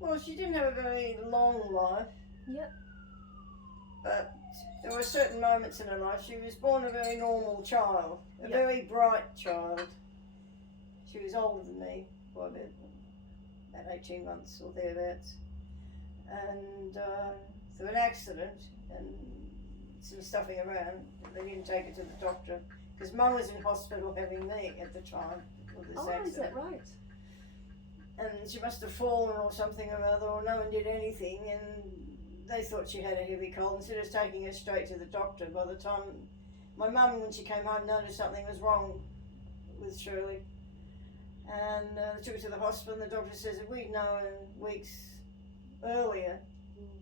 Well, she didn't have a very long life. Yep. But there were certain moments in her life. She was born a very normal child, a Yep. very bright child. She was older than me by about 18 months or thereabouts. And through an accident and some stuffing around, they didn't take her to the doctor because Mum was in hospital having me at the time of this accident. Is that right? And she must have fallen or something or other, or no one did anything, and they thought she had a heavy cold. Instead of taking her straight to the doctor, by the time my mum, when she came home, noticed something was wrong with Shirley, and they took her to the hospital, and the doctor says if we'd known weeks earlier,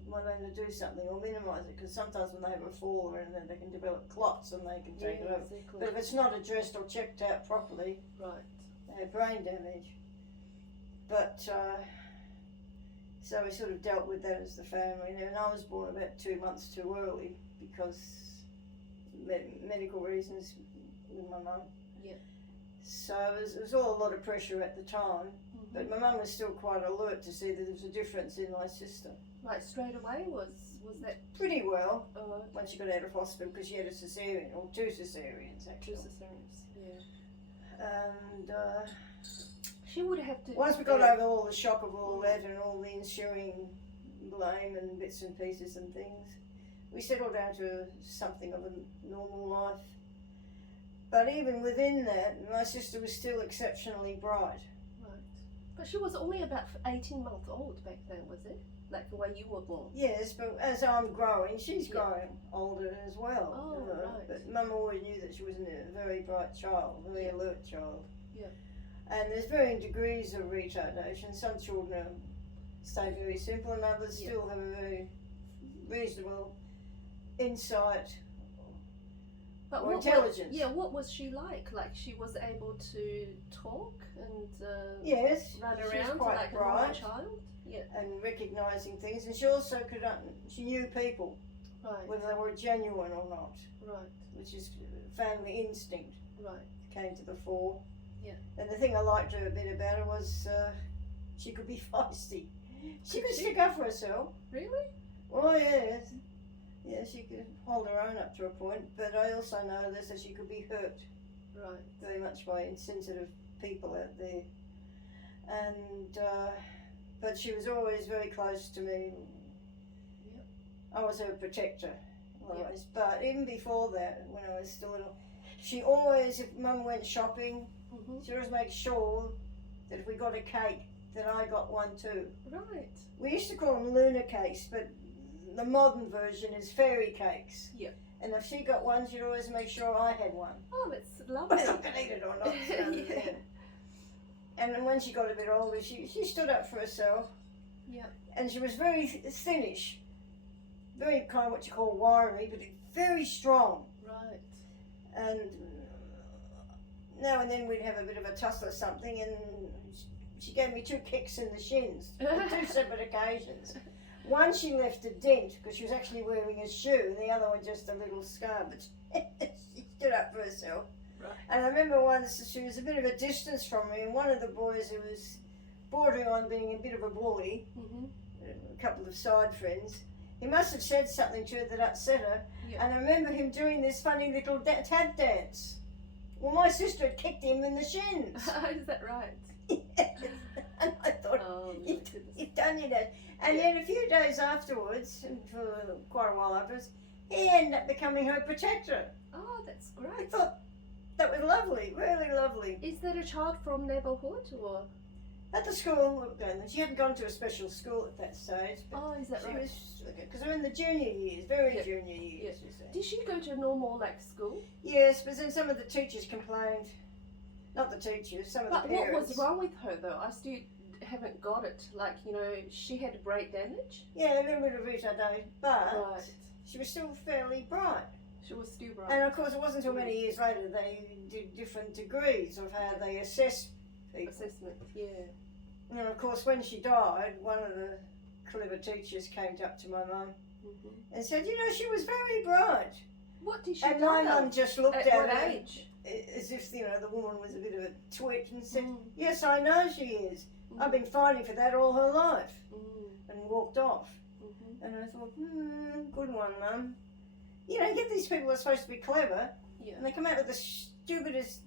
might have to do something or minimise it, because sometimes when they have a fall or anything, they can develop clots and they can take it over. Exactly. But if it's not addressed or checked out properly, Right. they have brain damage. But so we sort of dealt with that as the family. And I was born about 2 months too early because medical reasons with my mum. Yeah. So it was all a lot of pressure at the time. But my mum was still quite alert to see that there was a difference in my sister. Right, straight away was that Pretty well okay. once she got out of hospital, because she had a cesarean, or 2 cesareans Two actually. cesareans, yeah. And She would have to. once we got over all the shock of all that and all the ensuing blame and bits and pieces and things, we settled down to something of a normal life. But even within that, my sister was still exceptionally bright. Right. But she was only about 18 months old back then, was it? Like the way you were born. Yes, but as I'm growing, she's Yeah. growing older as well. Oh, right. But Mum always knew that she was a very bright child, a very Yeah. alert child. Yeah. And there's varying degrees of retardation. Some children stay very simple, and others Yeah. still have a very reasonable insight But or what intelligence. what was she like? Like she was able to talk and Yes, run she was around quite like a normal bright child? Yeah. and recognising things, and she also could she knew people, Right. whether they were genuine or not, Right. which is family instinct Right. came to the fore. Yeah. And the thing I liked her a bit about her was she could be feisty. She could she? stick up for herself. Really? Oh yes. Yeah, she could hold her own up to a point, but I also noticed that she could be hurt Right. very much by insensitive people out there. And but she was always very close to me. Yep. I was her protector, always. But even before that, when I was still little, she always, if Mum went shopping, Mhm. she always made sure that if we got a cake, that I got one too. Right. We used to call them lunar cakes, but the modern version is fairy cakes. Yeah. And if she got one, she'd always make sure I had one. Oh, that's lovely. Whether I could eat it or not. So, Yeah. And then when she got a bit older, she stood up for herself. Yeah. And she was very thinnish, very kind of what you call wiry, but very strong. Right. And now and then we'd have a bit of a tussle or something, and she gave me 2 kicks in the shins on 2 separate occasions. One she left a dent because she was actually wearing a shoe, and the other one just a little scar, but she stood up for herself. Right. And I remember once she was a bit of a distance from me, and one of the boys who was bordering on being a bit of a bully, Mhm. a couple of side friends, he must have said something to her that upset her. Yeah. And I remember him doing this funny little tap dance. Well, my sister had kicked him in the shins. Is that right? And I thought, Oh, my you've goodness. done you that. And Yeah. then a few days afterwards, and for quite a while afterwards, he ended up becoming her protector. Oh, that's I great. thought that was lovely, really lovely. Is that a child from neighbourhood or? At the school, she hadn't gone to a special school at that stage. But Oh, is that she right? was, because we're in the junior years, very Yeah. junior years, you see. Did she go to a normal like school? Yes, but then some of the teachers complained. Not the teachers, some of But the parents. what was wrong with her though? I still haven't got it. Like, you know, she had brain damage. Yeah, a little bit of retardation, but Right. she was still fairly bright. She was still bright. And of course, it wasn't until many years later they did different degrees of how they assess people. Assessment. Yeah. And of course, when she died, one of the clever teachers came up to my mum Mhm. and said, you know, she was very bright. What did she And my die mum of? just looked At at what her age? as if, you know, the woman was a bit of a twit and said, Mm. yes, I know she is. I've been fighting for that all her life, Mm. and walked off. Mm-hmm. And I thought, good one, Mum. You know, you get these people that are supposed to be clever, Yeah. and they come out with the stupidest,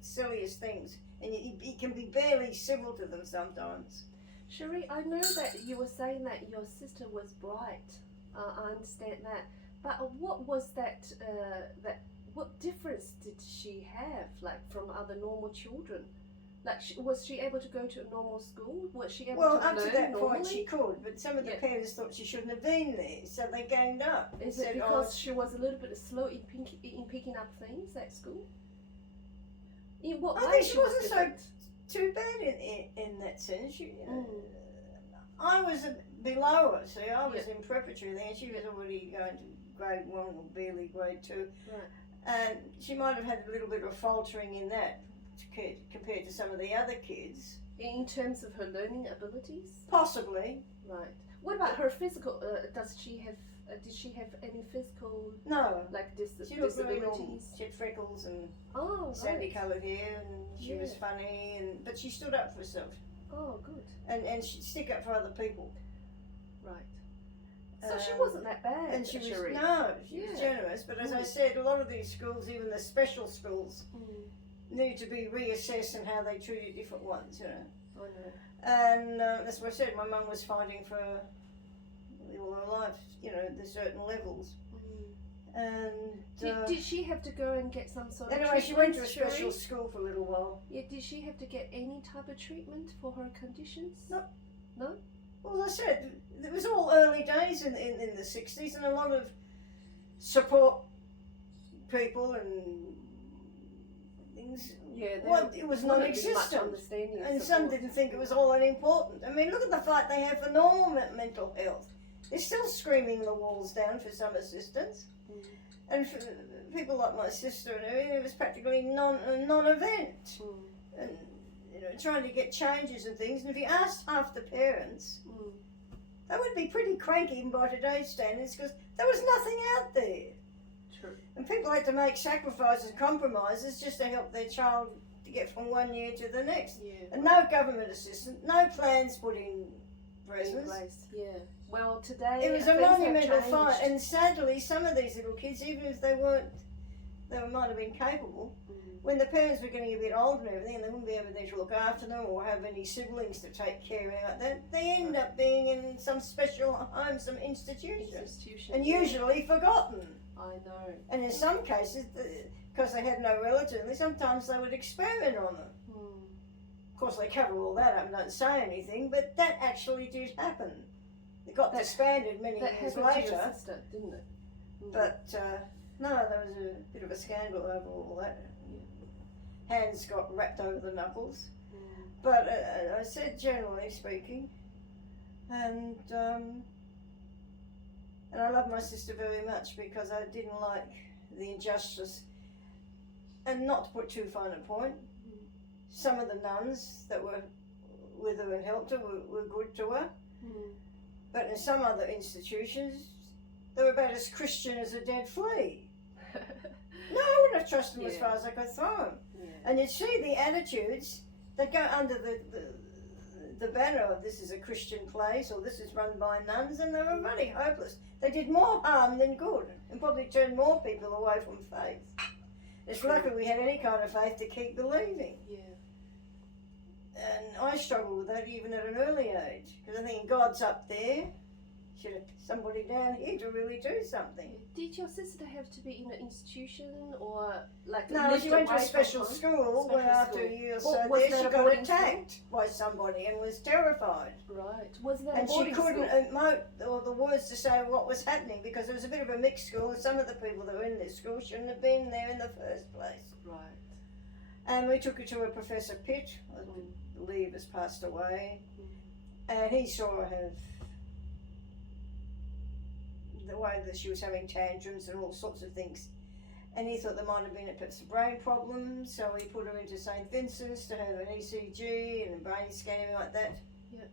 silliest things, and you can be barely civil to them sometimes. Cherie, I know that you were saying that your sister was bright. I understand that. But what was that? What difference did she have, like, from other normal children? Like, was she able to go to a normal school? Was she able Well, to up learn to that normally? point she could, but some of the Yeah. parents thought she shouldn't have been there, so they ganged up. And Is it said, because she was a little bit slow in picking up things at school? In what I way think she was wasn't so different? too bad in that sense. Mm. I was below her, see, I was in preparatory then, she was already going to grade 1 or barely grade 2. Right. And she might have had a little bit of faltering in that compared to some of the other kids. In terms of her learning abilities? Possibly. Right. What about her physical? Did she have any physical, No. like, She looked very normal. disabilities? She had freckles and Oh, sandy right. coloured hair, and she was funny, but she stood up for herself. Oh, good. And she'd stick up for other people. Right. So she Um, wasn't that bad. And she was, Cherie. she was Yeah. generous, but as I said, a lot of these schools, even the special schools, Mm, need to be reassessed in how they treated different ones, you know. I know. And that's what I said, my mum was fighting for all her life, you know, the certain levels. Mm. And Did she have to go and get some sort of anyway, she went to a treatment, special Cherie? school for a little while. Yeah, did she have to get any type of treatment for her conditions? No. No? Well, as I said, it was all early days in the 60s, and a lot of support people and things. Yeah, Well, it was non-existent. And some didn't think it was all that important. I mean, look at the fight they have for normal mental health. They're still screaming the walls down for some assistance. Mm. And for people like my sister and everything, it was practically a non-event. Mm. And, you know, trying to get changes and things. And if you asked half the parents, Mm. they would be pretty cranky even by today's standards, because there was nothing out there. True. And people had to make sacrifices and compromises just to help their child to get from one year to the next. Yeah. And no government assistance, no plans put in presence. Yeah. Well, today It was a things have monumental fight, changed. and sadly, some of these little kids, even if they might have been capable, Mm. when the parents were getting a bit older and everything, and they wouldn't be able to look after them or have any siblings to take care of like that, they end up being in some special home, some institution, and yeah. usually forgotten. I know. And in some cases, because they had no relative, sometimes they would experiment on them. Mm. Of course, they cover all that up and don't say anything, but that actually did happen. It got disbanded many That years happened to your later, sister, didn't it? Mm. but no, there was a bit of a scandal over all that. Hands got wrapped over the knuckles. Mm. But I said, generally speaking, and I love my sister very much because I didn't like the injustice. And not to put too fine a point, some of the nuns that were with her and helped her were good to her. Mm. But in some other institutions, they were about as Christian as a dead flea. No, I wouldn't have trusted them as Yeah. far as I could throw them. Yeah. And you'd see the attitudes that go under the banner of this is a Christian place or this is run by nuns, and they were really hopeless. They did more harm than good and probably turned more people away from faith. It's lucky we had any kind of faith to keep believing. Yeah. And I struggled with that even at an early age, because I think God's up there, should have somebody down here to really do something. Did your sister have to be in an institution or like? No, lived she went to a away special from school home? where Special after school. a year or Well, so was there that she a got boarding attacked by somebody and was terrified. Right. Was that a And she boarding couldn't school? emote or the words to say what was happening, because it was a bit of a mixed school and some of the people that were in this school shouldn't have been there in the first place. Right. And we took her to a Professor Pitt, I believe has passed away, and he saw her have the way that she was having tantrums and all sorts of things. And he thought there might have been perhaps a brain problem, so he put her into St. Vincent's to have an ECG and a brain scan and like that. Yeah.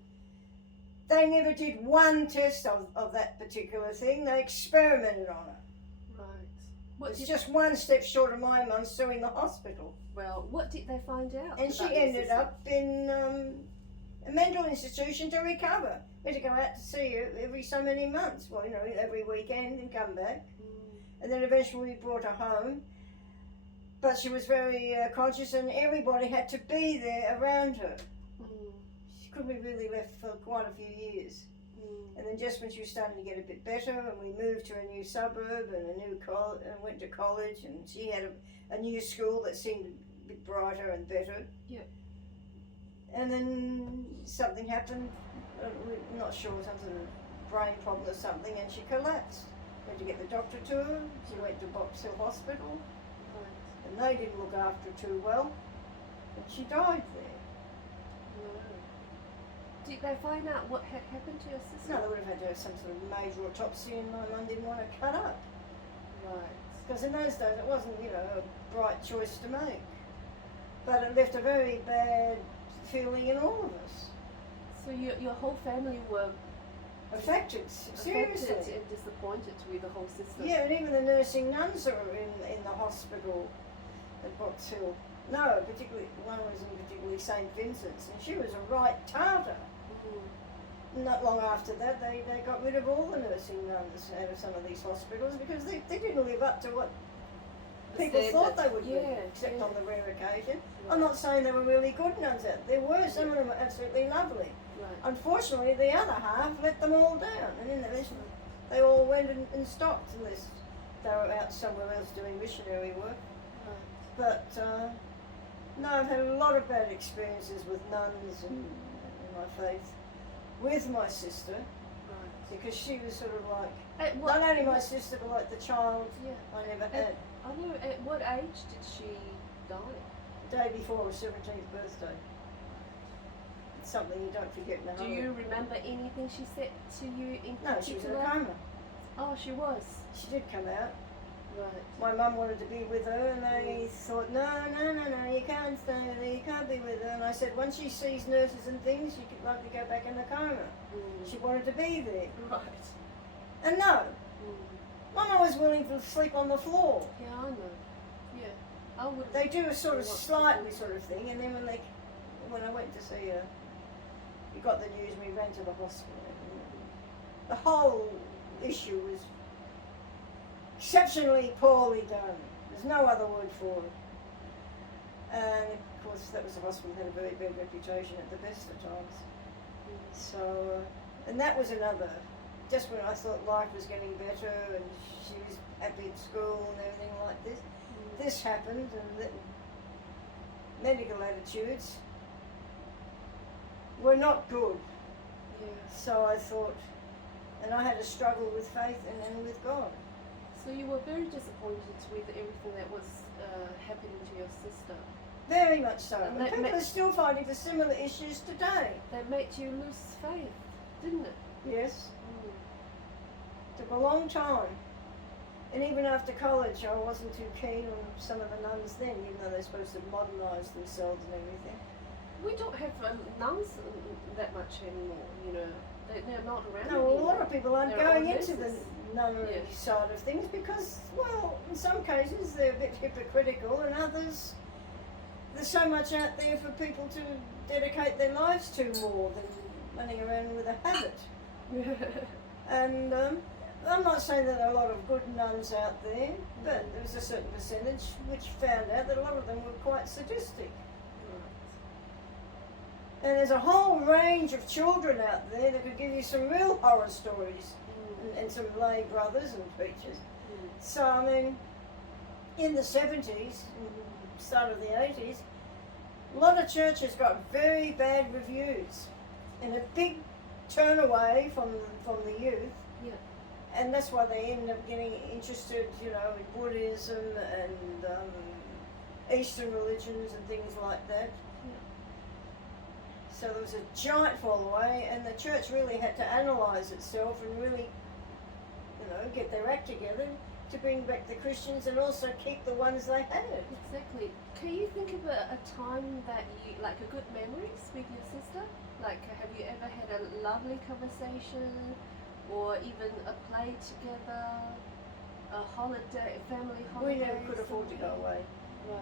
They never did one test of that particular thing, they experimented on her. Right. It's just one step short of my mum suing the hospital. Well, what did they find out? And she about your ended sister? up in a mental institution to recover. We had to go out to see her every so many months, well, every weekend and come back. And then eventually we brought her home. But she was very conscious, and everybody had to be there around her. She couldn't be really left for quite a few years. And then just when she was starting to get a bit better, and we moved to a new suburb and a new and went to college, and she had a new school that seemed a bit brighter and better. Yeah. And then something happened. We're not sure, some sort of brain problem or something, and she collapsed. Went to get the doctor to her. She went to Box Hill Hospital, and they didn't look after her too well, and she died there. Did they find out what had happened to your sister? No, they would have had to have some sort of major autopsy, and my mum didn't want to cut up. Right. Because in those days it wasn't, a bright choice to make. But it left a very bad feeling in all of us. So your whole family were Affected, seriously. affected and disappointed with the whole system. Yeah, and even the nursing nuns that were in the hospital at Box Hill. No, particularly, one was in particularly St. Vincent's, and she was a right tartar. Not long after that, they got rid of all the nursing nuns out of some of these hospitals because they didn't live up to what people thought they would be, except on the rare occasion. Right. I'm not saying there were really good nuns out there. There were, some of them were absolutely lovely. Right. Unfortunately, the other half let them all down, and in the end, they all went and stopped unless they were out somewhere else doing missionary work. Right. But no, I've had a lot of bad experiences with nuns and my faith with my sister, because she was sort of like not only my sister but like the child I never had. I know. At what age did she die? The day before her 17th birthday. It's something you don't forget in a Do you remember anything she said to you in particular? No, she was in a coma. Oh, she was. She did come out. Right. My mum wanted to be with her, and they thought, no, you can't stay with her, you can't be with her. And I said, once she sees nurses and things, she could like to go back in the coma. She wanted to be there. Right. And no, Mama was willing to sleep on the floor. Yeah, I know. Yeah, I would. They do a sort of slightly sort of thing, and then when I went to see her, we got the news, we ran to the hospital. The whole issue was exceptionally poorly done. There's no other word for it. And of course, that was a hospital that had a very bad reputation at the best of times. So, and that was another. Just when I thought life was getting better and she was happy at school and everything like this, this happened, and the medical attitudes were not good. Yeah. So I thought, and I had a struggle with faith and with God. So you were very disappointed with everything that was happening to your sister. Very much so. And And people are still fighting for similar issues today. That made you lose faith, didn't it? Yes. Took a long time. And even after college, I wasn't too keen on some of the nuns then, even though they're supposed to modernise themselves and everything. We don't have nuns that much anymore, They're not around No, anymore. a lot of people aren't They're going all into the nurses. nunnery side of things because, well, in some cases they're a bit hypocritical, and others, there's so much out there for people to dedicate their lives to more than running around with a habit. And I'm not saying that there are a lot of good nuns out there, but there was a certain percentage which found out that a lot of them were quite sadistic. And there's a whole range of children out there that could give you some real horror stories, and some lay brothers and preachers. So, I mean, in the 70s, start of the 80s, a lot of churches got very bad reviews and a big turn away from the youth. Yeah. And that's why they ended up getting interested, in Buddhism and Eastern religions and things like that. So there was a giant fall away, and the church really had to analyse itself and really, get their act together to bring back the Christians and also keep the ones they had. Exactly. Can you think of a time that you, like a good memories with your sister? Like, have you ever had a lovely conversation, or even a play together, a holiday, a family holiday? We never could afford to go away. Right.